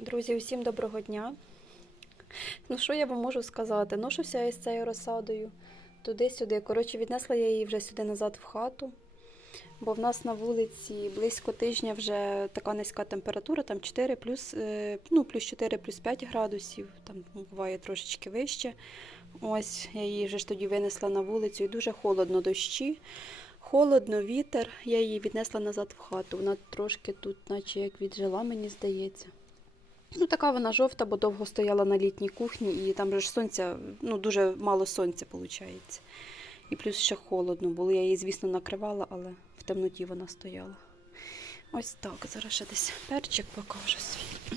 Друзі, усім доброго дня. Ну, що я вам можу сказати? Ношуся я із цією розсадою туди-сюди. Коротше, віднесла я її вже сюди назад в хату, бо в нас на вулиці близько тижня вже така низька температура, там 4 плюс, е, ну, плюс 4 плюс 5 градусів, там буває трошечки вище. Ось я її вже ж тоді винесла на вулицю і дуже холодно дощі. Холодно, вітер. Я її віднесла назад в хату. Вона трошки тут, наче як віджила, мені здається. Ну, така вона жовта, бо довго стояла на літній кухні, і там же ж сонця, ну, дуже мало сонця виходить. І плюс ще холодно було. Я її, звісно, накривала, але в темноті вона стояла. Ось так. Зараз ще десь перчик покажу свій.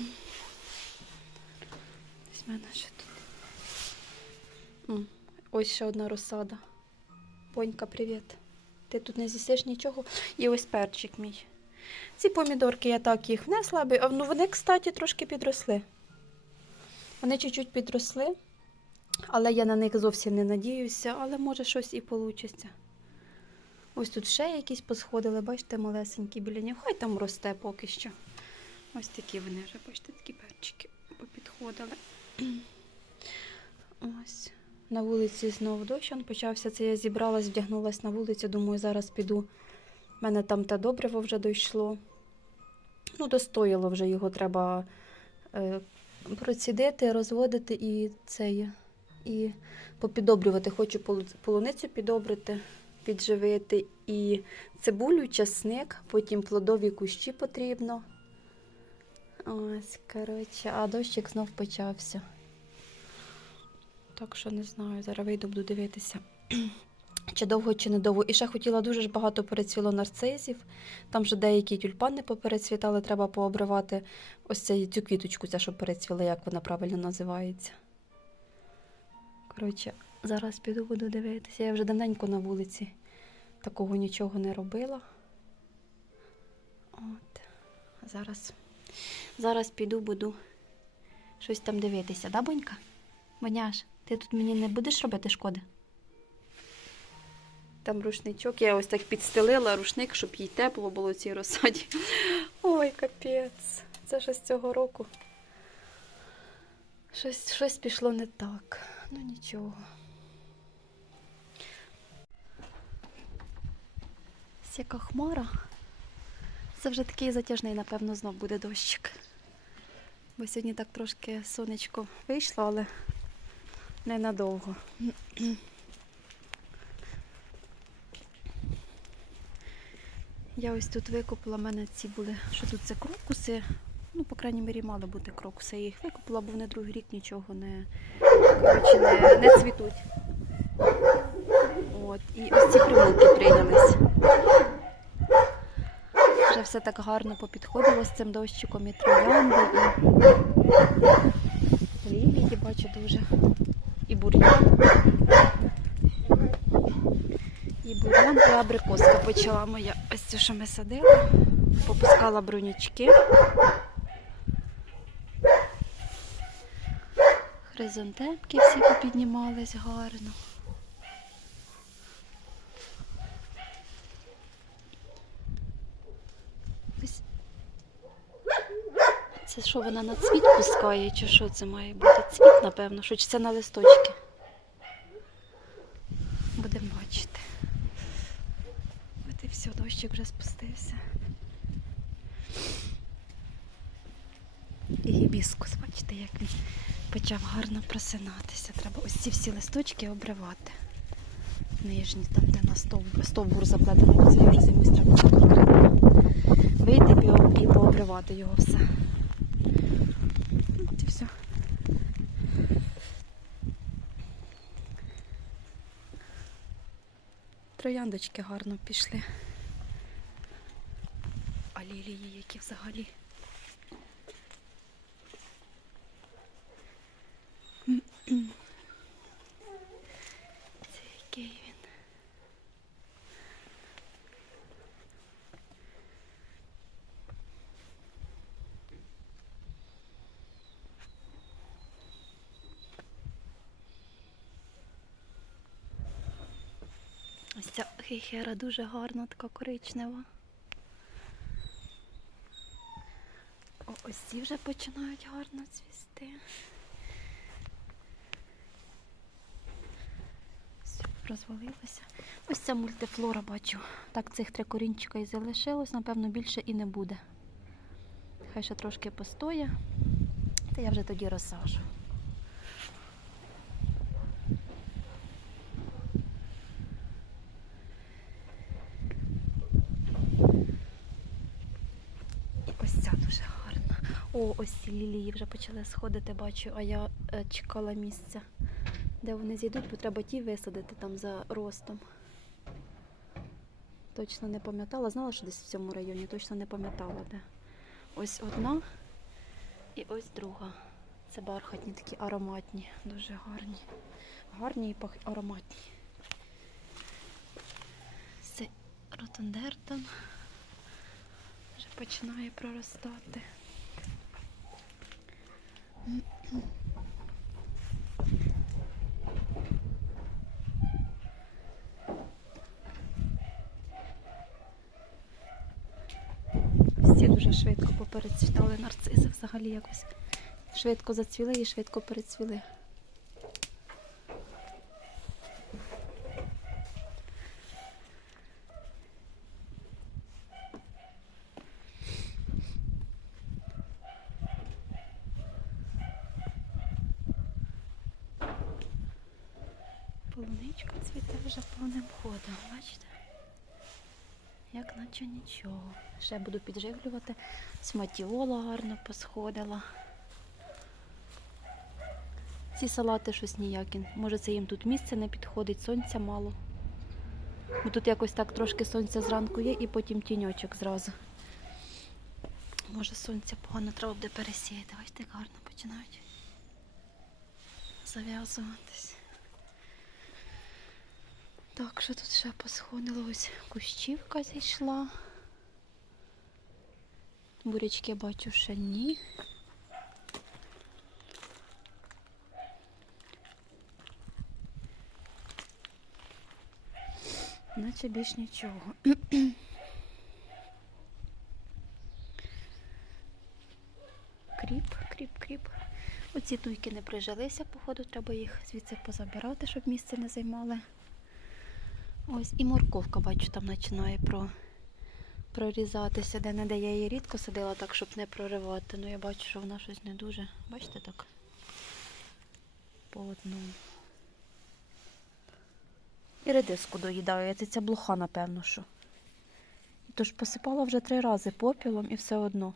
Десь в мене ще тут. Ось ще одна розсада. Понька, привіт. Ти тут не з'їсиш нічого. І ось перчик мій. Ці помідорки я так їх внесла, аби ну, вони, кстати, трошки підросли. Вони чуть-чуть підросли, але я на них зовсім не надіюся, але може щось і вийде. Ось тут ще якісь посходили, бачите, малесенькі біля нього. Хай там росте поки що. Ось такі вони вже, бачите, такі перчики попідходили. Ось. На вулиці знову дощ почався. Це я зібралась, вдягнулась на вулицю, думаю, зараз піду. У мене там те добриво вже дійшло. Ну, достояло вже його треба е, процідити, розводити і це є. І попідобрювати. Хочу полуницю підобрити, підживити. І цибулю, часник, потім плодові кущі потрібно. Ось, коротше, а дощик знов почався. Так що не знаю, зараз вийду, буду дивитися. Чи довго, чи не довго. І ще хотіла дуже ж багато перецвіло нарцизів. Там вже деякі тюльпани поперецвітали, треба пообривати ось цю, цю квіточку, ця, що перецвіла, як вона правильно називається. Коротше, зараз піду, буду дивитися. Я вже давненько на вулиці такого нічого не робила. От. Зараз, зараз піду, буду щось там дивитися, да, Бонька? Боняш, ти тут мені не будеш робити шкоди? Там рушничок, я ось так підстелила рушник, щоб їй тепло було цій розсаді. Ой, капець. Це ж з цього року. Щось, щось пішло не так. Ну нічого. Ось яка хмара. Це вже такий затяжний, напевно, знов буде дощик. Бо сьогодні так трошки сонечко вийшло, але ненадовго. Я ось тут викупила, в мене ці були, що тут це крокуси. Ну, по крайній мірі, мали бути крокуси. Я їх викупила, бо вони другий рік нічого не, коротше, не, не цвітуть. От, і ось ці примулки прийнялись. Вже все так гарно попідходило з цим дощиком і троянди, і лілії, бачу дуже. І бур'ян. І бурян, і абрикоска почала моя. Цю, що ми садили. Попускала брунячки. Хризантемки всі попіднімались гарно. Це що вона на цвіт пускає, чи що це має бути? Цвіт, напевно, що чи це на листочки. Будемо бачити. От і все, дощик вже спустився. І гібіскус, бачите, як він почав гарно просинатися. Треба ось ці всі листочки обривати. Нижні, там, де на стовбур, стовбур заплетений, це вже зимусь треба. Вийти і пообривати його все. От і все. Трояндочки гарно пішли. Лілії які взагалі. Це який він. Ось ця хейхера дуже гарна, така коричнева. О, Ось вже починають гарно цвісти. Розвалилося. Ось ця мультифлора бачу. Так, цих три корінчика і залишилось, напевно, більше і не буде. Хай ще трошки постоє, та я вже тоді розсажу. І ось ця дуже гарна. О, ось ці лілії вже почали сходити, бачу, а я е, чекала місця, де вони зійдуть, бо треба ті висадити там за ростом. Точно не пам'ятала, знала, що десь в цьому районі, точно не пам'ятала де. Ось одна і ось друга. Це бархатні, такі ароматні, дуже гарні. Гарні і пах- ароматні. Це ротондертон вже починає проростати. Всі дуже швидко поперецвітали нарцизи взагалі якось. Швидко зацвіли і швидко перецвіли. Полуничка цвіте вже повним ходом, бачите? Як наче нічого. Ще буду підживлювати. Сматіола гарно посходила. Ці салати щось ніякі. Може це їм тут місце не підходить, сонця мало. Бо тут якось так трошки сонця зранку є і потім тіньочок зразу. Може сонця погано треба буде пересіяти. Ось гарно починають зав'язуватись. Так, що тут ще посходило? Ось кущівка зійшла. Бурячки бачу ще ні. Наче більш нічого. Кріп, кріп, кріп. Оці туйки не прижилися, походу, треба їх звідси позабирати, щоб місце не займали. Ось і морковка, бачу, там починає про... прорізатися, де не де я її рідко садила, так, щоб не проривати. Ну я бачу, що вона щось не дуже. Бачите так? По одному. І редиску доїдаю. Це ця блоха, напевно, що. Тож посипала вже три рази попілом і все одно.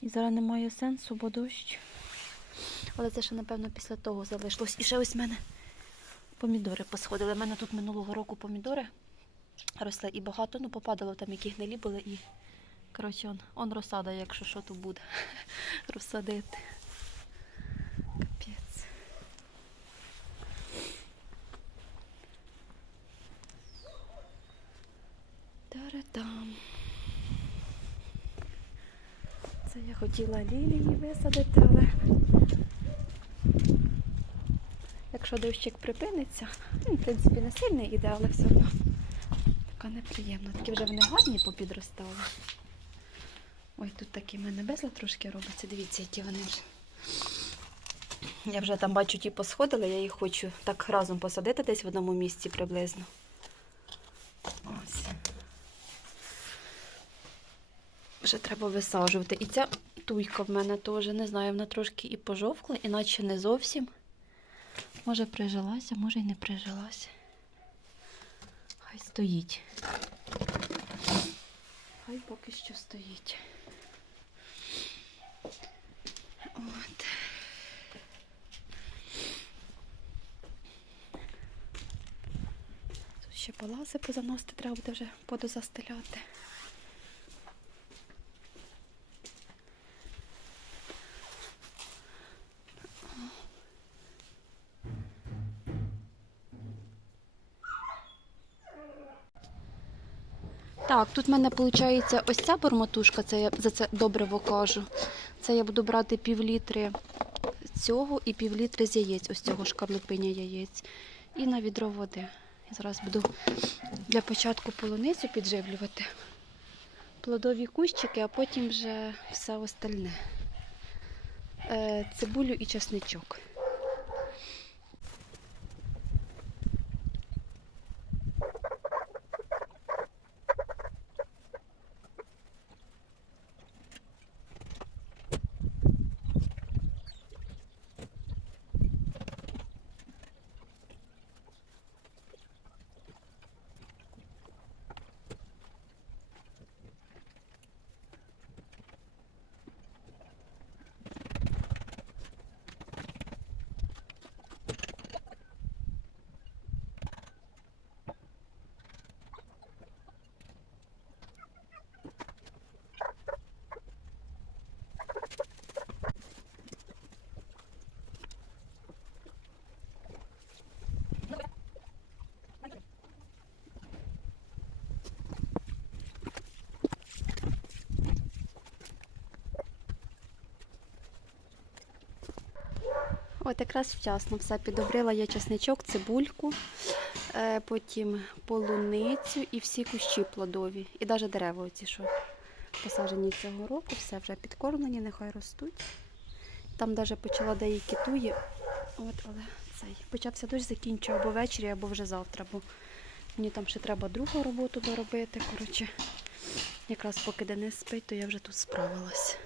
І зараз немає сенсу, бо дощ. Але це ще, напевно, після того залишилось. І ще ось в мене помідори посходили. У мене тут минулого року помідори росли і багато, ну попадало там, які гнилі були і. Коротше, он, он розсада, якщо що то буде. Розсадити. Капець. Це я хотіла лілії висадити, але якщо дощик припиниться, він, в принципі, не сильний іде, але все одно така неприємна. Такі вже вони гарні попідростали. Ой, тут такі в мене безла трошки робиться. Дивіться, які вони вже. Я вже там бачу, ті посходили, я їх хочу так разом посадити десь в одному місці приблизно. Ось. Вже треба висаджувати. І ця туйка в мене теж, не знаю, вона трошки і пожовкла, іначе не зовсім. Може прижилася, може й не прижилася. Хай стоїть. Хай поки що стоїть. От. Тут ще палази позаносити, треба буде вже подозастеляти. Тут в мене виходить ось ця бормотушка, це я за це добриво кажу. Це я буду брати півлітри цього і півлітри з яєць, ось цього шкарлупиня яєць. І на відро води. Я зараз буду для початку полуницю підживлювати. плодові кущики, а потім вже все остальне. Е, цибулю і чесничок. От якраз вчасно все підобрила я чесничок, цибульку, е, потім полуницю і всі кущі плодові. І навіть дерева оці, що посаджені цього року, все вже підкормлені, нехай ростуть. Там навіть почала деякі туї. От, але цей почався дощ, закінчу або ввечері, або вже завтра, бо мені там ще треба другу роботу доробити. Коротше, якраз поки Денис спить, то я вже тут справилась.